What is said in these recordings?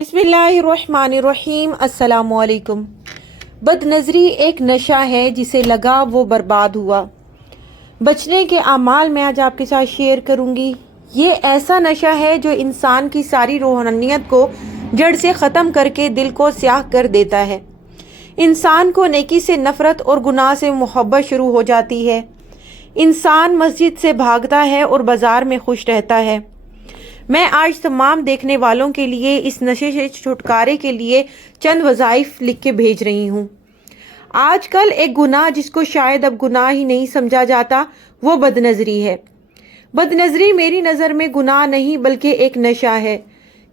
बिस्मिल्लाहिर्रहमानिर्रहीम। अस्सलामुअलैकुम। बदनज़री एक नशा है, जिसे लगा वो बर्बाद हुआ। बचने के अमाल मैं आज आपके साथ शेयर करूंगी। ये ऐसा नशा है जो इंसान की सारी रूहानियत को जड़ से ख़त्म करके दिल को स्याह कर देता है। इंसान को नेकी से नफ़रत और गुनाह से मोहब्बत शुरू हो जाती है। इंसान मस्जिद से भागता है और बाज़ार में खुश रहता है। मैं आज तमाम देखने वालों के लिए इस नशे से छुटकारे के लिए चंद वज़ाइफ लिख के भेज रही हूँ। आजकल एक गुनाह जिसको शायद अब गुनाह ही नहीं समझा जाता, वो बदनज़री है। बदनज़री मेरी नज़र में गुनाह नहीं बल्कि एक नशा है।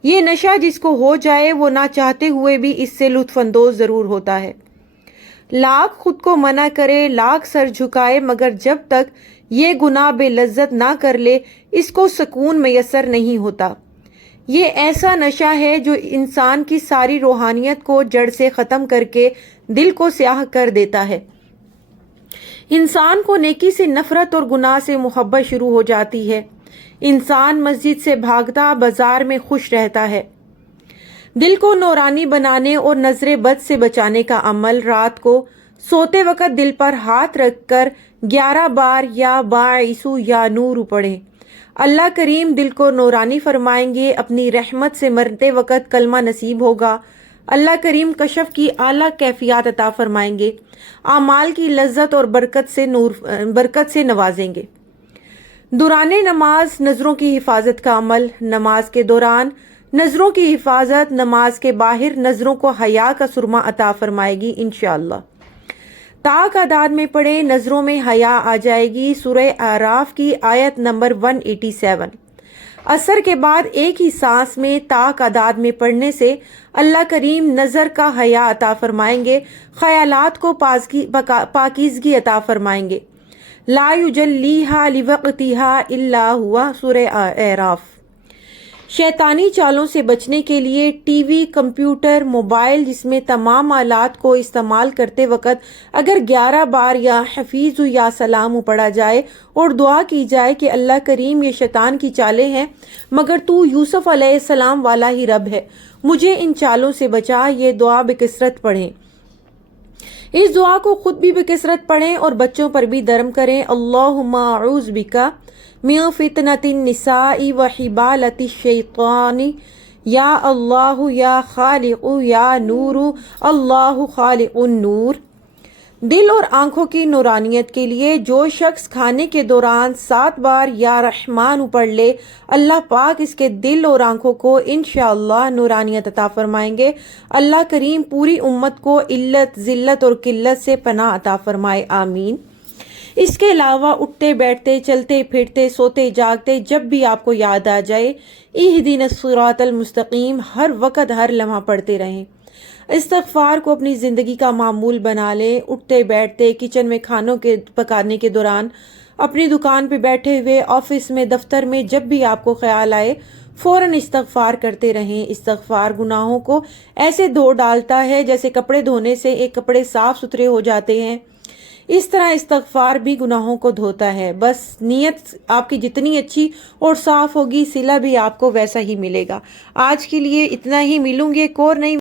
ये नशा जिसको हो जाए वो ना चाहते हुए भी इससे लुत्फ़अंदोज़ ज़रूर होता है। लाख खुद को मना करे, लाख सर झुकाए, मगर जब तक ये गुनाह बेलज्जत ना कर ले, इसको सुकून मैसर नहीं होता। ये ऐसा नशा है जो इंसान की सारी रूहानियत को जड़ से ख़त्म करके दिल को स्याह कर देता है। इंसान को नेकी से नफ़रत और गुनाह से मोहब्बत शुरू हो जाती है। इंसान मस्जिद से भागता, बाजार में खुश रहता है। दिल को नूरानी बनाने और नजरे बद से बचाने का अमल रात को सोते वक्त दिल पर हाथ रखकर 11 बार या बाइसु या नूर पढ़ें। अल्लाह करीम दिल को नूरानी फरमाएंगे। अपनी रहमत से मरते वक्त कलमा नसीब होगा। अल्लाह करीम कशफ की आला कैफियत अता फरमाएंगे। आमाल की लज्जत और बरकत से नवाजेंगे। दुराने नमाज नज़रों की हिफाजत का अमल। नमाज के दौरान नज़रों की हिफाजत, नमाज के बाहर नज़रों को हया का सुरमा अता फरमाएगी इंशाअल्लाह। तादाद में पढ़े, नज़रों में हया आ जाएगी। सूरह आराफ की आयत नंबर 187। असर के बाद एक ही सांस में तादाद में पढ़ने से अल्लाह करीम नज़र का हया अता फरमाएंगे। ख्यालात को पाकीज़गी अता फरमाएंगे। ला युजल्लीहा लिवक्तिहा इल्ला हुआ। सूरह आराफ। शैतानी चालों से बचने के लिए टीवी, कंप्यूटर, मोबाइल जिसमें तमाम आलात को इस्तेमाल करते वक्त अगर 11 बार या हफीज़ या सलाम पढ़ा जाए और दुआ की जाए कि अल्लाह करीम ये शैतान की चालें हैं, मगर तू यूसुफ अलैहिस्सलाम वाला ही रब है, मुझे इन चालों से बचा। ये दुआ बेकसरत पढ़ें। इस दुआ को खुद भी बेकसरत पढ़ें और बच्चों पर भी दर्म करें। अल्लाहुम्मा अऊज़ु बिका मिन फितनतिन निसाई व हिबालतिश शैतानी या अल्लाहु या खालिकु या नूरु अल्लाहु खालिकुन नूर। दिल और आंखों की नूरानियत के लिए जो शख्स खाने के दौरान 7 बार या रहमान पढ़ ले, अल्लाह पाक इसके दिल और आंखों को इंशाअल्लाह नूरानियत अता फरमाएंगे। अल्लाह करीम पूरी उम्मत को इल्लत, जिल्लत और किल्लत से पनाह अता फरमाए, आमीन। इसके अलावा उठते बैठते, चलते फिरते, सोते जागते जब भी आपको याद आ जाए, इहदिनस सिरातल मुस्तकीम हर वक्त हर लम्हा पढ़ते रहें। इस्तग़फ़ार को अपनी ज़िंदगी का मामूल बना लें। उठते बैठते, किचन में खानों के पकाने के दौरान, अपनी दुकान पे बैठे हुए, ऑफिस में, दफ्तर में, जब भी आपको ख्याल आए फ़ौरन इस्तग़फ़ार करते रहें। इस्तग़फ़ार गुनाहों को ऐसे धो डालता है जैसे कपड़े धोने से एक कपड़े साफ़ सुथरे हो जाते हैं, इस तरह इस्तग़फ़ार भी गुनाहों को धोता है। बस नीयत आपकी जितनी अच्छी और साफ़ होगी, सिला भी आपको वैसा ही मिलेगा। आज के लिए इतना ही। मिलूंगी एक और नई